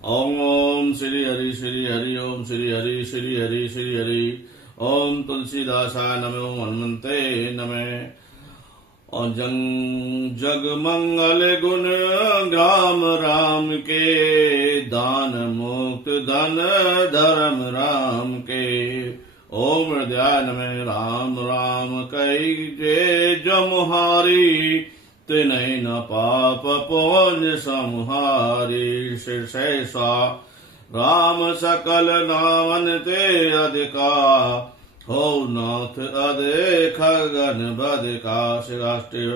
ओम श्री हरि ओम श्री हरि ओम तुलसीदासाय नमो हनुमते नमः। और जग मंगल गुण ग्राम राम के, दान मुक्त धन धर्म राम के। ओम हृदयाय नमः। राम राम कई जे जमुहारी, तिनहि न पाप पुण्य समुहारी। शीर्षेशा राम सकल नामन ते अधिका, हो नाथ अधिक गण बधिका। श्री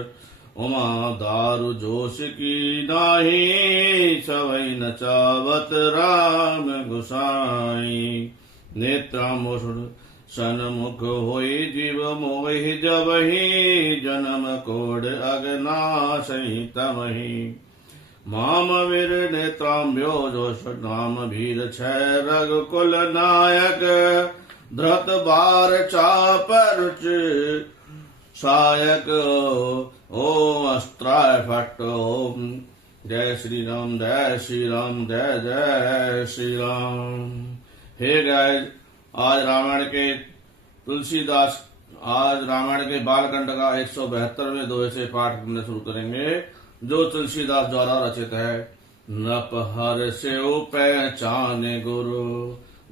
उमा दारु जोश की नाही, सवै न चावत राम गुसाई। नेत्रांबुध सन्मुख होई जीव मोहि, जबहि जन्म कोड अगनाशहि तमहि। मामवीर नेत्रांब्योजोष नाम वीर छय, रघुकुल नायक धृत बार चाप रुच सायक। ओम अस्त्राय फट ओम। जय श्री राम जय श्री राम जय जय श्री राम। हे गाइस, आज रामायण के बालकांड का 172वें दोहे से पाठ करने शुरू करेंगे, जो तुलसीदास द्वारा रचित है। नप हर से पहचाने गुरु,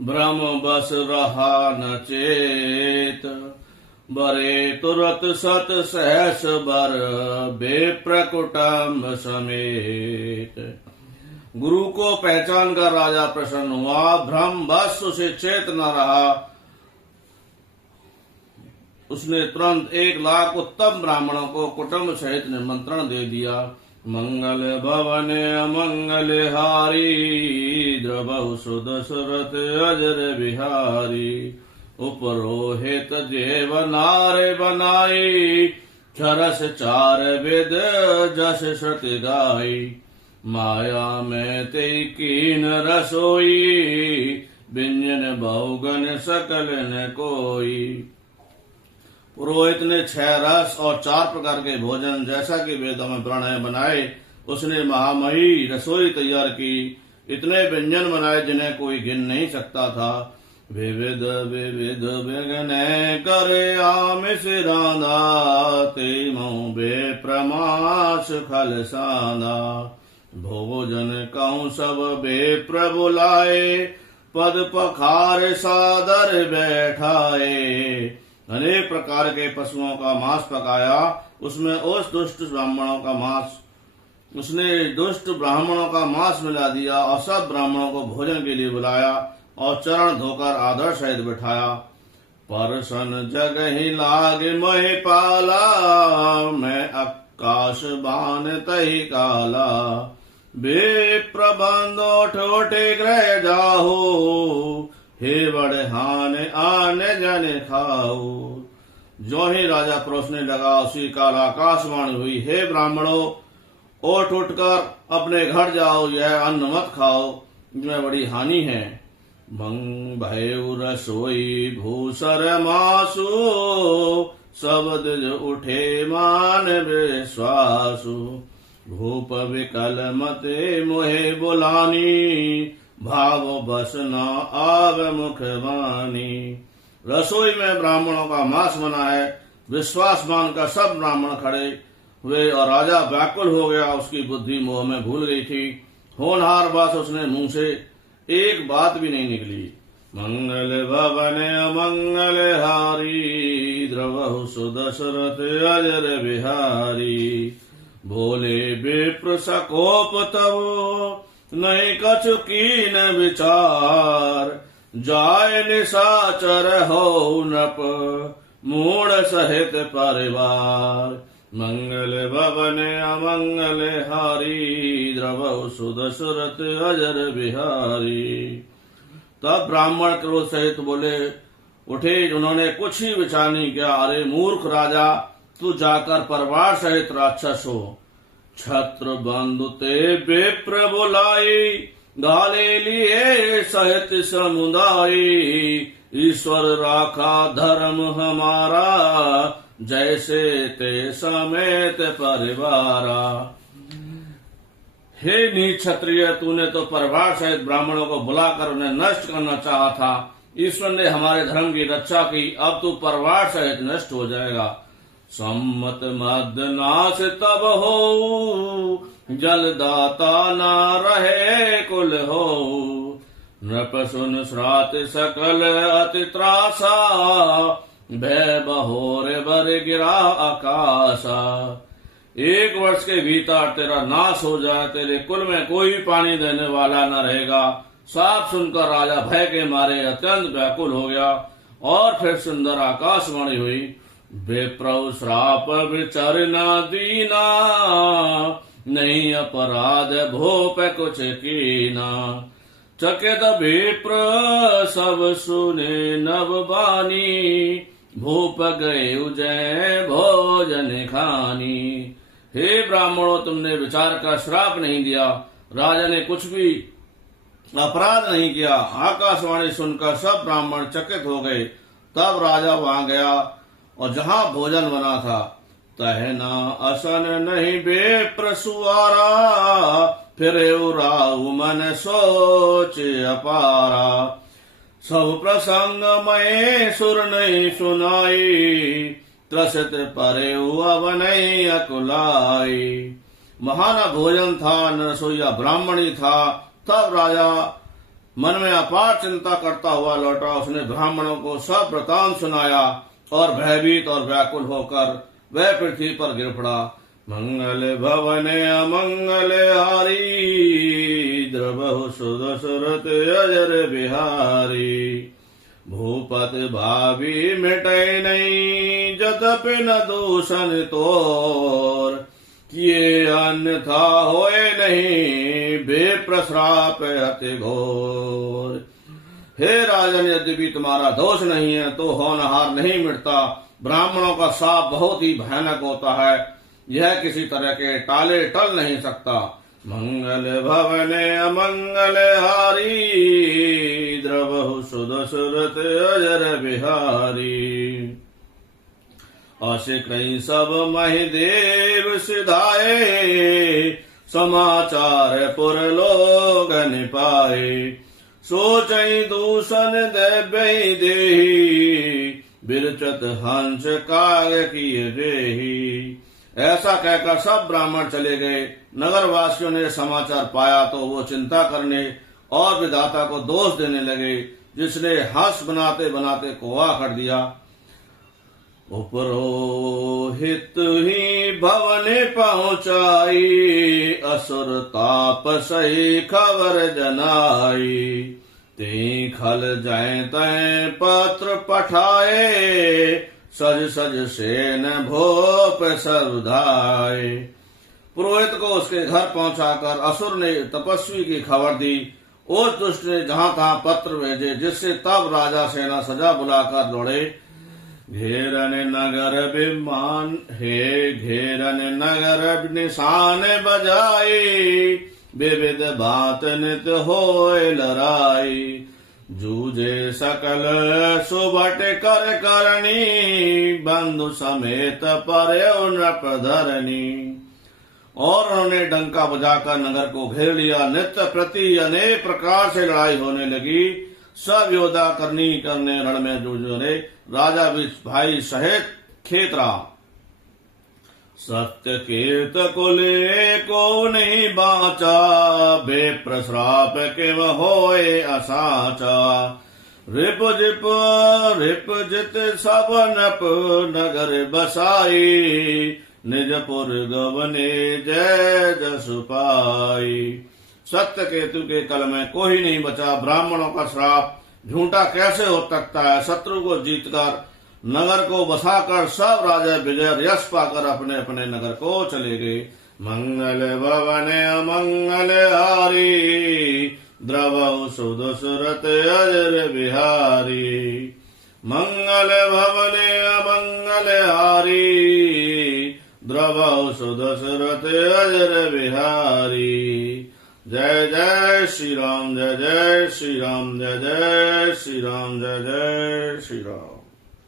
भ्रम बस रहा न चेत। बरे तुरत सत सहस बर, बेप्रकुटुंब समेत। गुरु को पहचान कर राजा प्रसन्न हुआ, भ्रम बस उसे चेत न रहा। उसने तुरंत 1,00,000 उत्तम ब्राह्मणों को कुटुंब सहित निमंत्रण दे दिया। मंगल भवन अमंगल हारी, द्रवहु सुदशरथ अजर बिहारी। उपरोहित जेव नारे बनाई, छरस चार विद जस श्रुति गाई। माया में ते कीन रसोई, व्यंजन बहुगन सकल न कोई। पुरोहित ने 6 रस और 4 प्रकार के भोजन, जैसा कि वेदों में वर्ण है, बनाए। उसने महामही रसोई तैयार की, इतने व्यंजन बनाए जिन्हें कोई गिन नहीं सकता था। विविध विविध व्यंजन करे आमिष रांधा, ते मऊ बे प्रमास खलसाना। भोजन कहूँ सब बेप्र बुलाए, पद पखार सादर बैठाए। अनेक प्रकार के पशुओं का मांस पकाया, उसमें दुष्ट ब्राह्मणों का मांस मिला दिया और सब ब्राह्मणों को भोजन के लिए बुलाया और चरण धोकर आदर सहित बिठाया। परसन जग ही लाग मोहि पाला, मैं आकाश बान तही काला। बे प्रबंधो ठोटे ग्रह जाहो, हे बड़े हान आने जाने खाओ। जो ही राजा परोसने लगा, उसी काल आकाशवाणी हुई, हे ब्राह्मणों, ओठ उठकर अपने घर जाओ, यह अन्न मत खाओ, इसमें बड़ी हानि है। भंग भयउ रसोई भूसर मासु, शब्द उठे मान विश्वासु। भूप विकल मते मोहे बुलानी, भाव बस न आव मुख वाणी। रसोई में ब्राह्मणों का मांस बना है, विश्वास मानकर सब ब्राह्मण खड़े हुए और राजा व्याकुल हो गया। उसकी बुद्धि मोह में भूल गई थी। होनहार बात उसने मुंह से एक बात भी नहीं निकली। मंगल भवन अमंगल हारी, द्रवहु सुदशरथ अजर बिहारी। भोले विप्र सकोप तब, नहीं कछु कीन विचार। जाय निशाचर हो नप, मूढ़ सहित परिवार। मंगल भवन अमंगल हारी, द्रवहु सुदशरथ अजर बिहारी। तब ब्राह्मण क्रोध सहित बोले उठे, उन्होंने कुछ ही विचार नहीं किया। अरे मूर्ख राजा, तू जाकर परिवार सहित राक्षस हो। छत्र बंधु ते विप्र बुलाई, गाले लिए सहित समुदाय। ईश्वर राखा धर्म हमारा, जैसे ते समेत परिवारा। हे नीच क्षत्रिय, तूने तो परिवार सहित ब्राह्मणों को बुलाकर उन्हें नष्ट करना चाहा था। ईश्वर ने हमारे धर्म की रक्षा की, अब तू परिवार सहित नष्ट हो जाएगा। सम्मत मद नाश तब हो, जलदाता ना रहे कुल हो। नृप सुन श्रात सकल अति त्रासा, भय बहोर बर गिरा आकाशा। 1 वर्ष के भीतर तेरा नाश हो जाए, तेरे कुल में कोई पानी देने वाला न रहेगा। साफ सुनकर राजा भय के मारे अत्यंत व्याकुल हो गया। और फिर सुंदर आकाशवाणी हुई, विप्रौ श्राप विचर न दीना, नहीं अपराध भोप कुछ कीना। चकित विप्र सब सुने नव बानी, भूप गए उजय भोजन खानी। हे ब्राह्मणों, तुमने विचार का श्राप नहीं दिया, राजा ने कुछ भी अपराध नहीं किया। आकाशवाणी सुनकर सब ब्राह्मण चकित हो गए। तब राजा वहां गया और जहां भोजन बना था, तहना असन नहीं बेप्र सुआरा, फिर राहु मन सोच अपारा। सब प्रसंग मैं सुर नहीं सुनाई, त्रसित परे अवनई अकुलाई। महान भोजन था, न रसोईया ब्राह्मणी था। तब राजा मन में अपार चिंता करता हुआ लौटा। उसने ब्राह्मणों को सब वृतांत सुनाया और भयभीत और व्याकुल होकर वह पृथ्वी पर गिर पड़ा। मंगल भवन अमंगल हारी, द्रवहु सुदशरथ अजर बिहारी। भूपत भावी मिटै नहीं, जतपि न दूषण तोर। किए अन्यथा होए नहीं, बेप्रश्राप अति घोर। हे राजन, यद्यपि तुम्हारा दोष नहीं है तो होनहार नहीं मिटता। ब्राह्मणों का शाप बहुत ही भयानक होता है, यह किसी तरह के टाले टल नहीं सकता। मंगल भवन अमंगल हारी, द्रवहु सुदशरथ अजर बिहारी। असे कई सब महिदेव सिधाए, समाचार पुर लोग निपाए। सोचई दूषण देवई देही, बिरचत हंस काग किए देही। ऐसा कहकर सब ब्राह्मण चले गए। नगर वासियों ने समाचार पाया तो वो चिंता करने और विधाता को दोष देने लगे, जिसने हंस बनाते बनाते कोवा कर दिया। उपरोहित ही भवन पहुंचाई, असुर ताप सही खबर जनाई। ते खल जाए तय पत्र पठाए, सज सज सेन भोप सर्वधाय। पुरोहित को उसके घर पहुंचाकर असुर ने तपस्वी की खबर दी। उस दुष्ट ने जहां तहां पत्र भेजे, जिससे तब राजा सेना सजा बुलाकर दौड़े। घेरन नगर विमान हे, घेरन नगर निशान बजाई। विविध बात नित होए लड़ाई। जूझे सकल सुबट कर करनी, बंधु समेत पर्यो नृप धरनी। और उन्होंने डंका बजाकर नगर को घेर लिया। नित्य प्रति अनेक प्रकार से लड़ाई होने लगी। सब योद्धा करने रण में जूझे। राजा भी भाई सहित खेत रहा। सत्य कीर्त कुले को नहीं बाचा, बेप्रश्राप किम होए असाचा। रिप जित सब नप नगर बसाई, निजपुर गवने जय जसु पाई। सत्य केतु के कल में कोई नहीं बचा। ब्राह्मणों का श्राप झूठा कैसे हो सकता है। शत्रु को जीतकर नगर को बसाकर सब राजा विजय यश पाकर अपने अपने नगर को चले गए। मंगल भवन अमंगल हारी, द्रवहु सुदशरथ अजर बिहारी। मंगल भवन अमंगल हारी, द्रवहु सुदशरथ अजर बिहारी। जय जय श्री राम, जय जय श्री राम, जय जय श्री राम, जय जय श्री राम।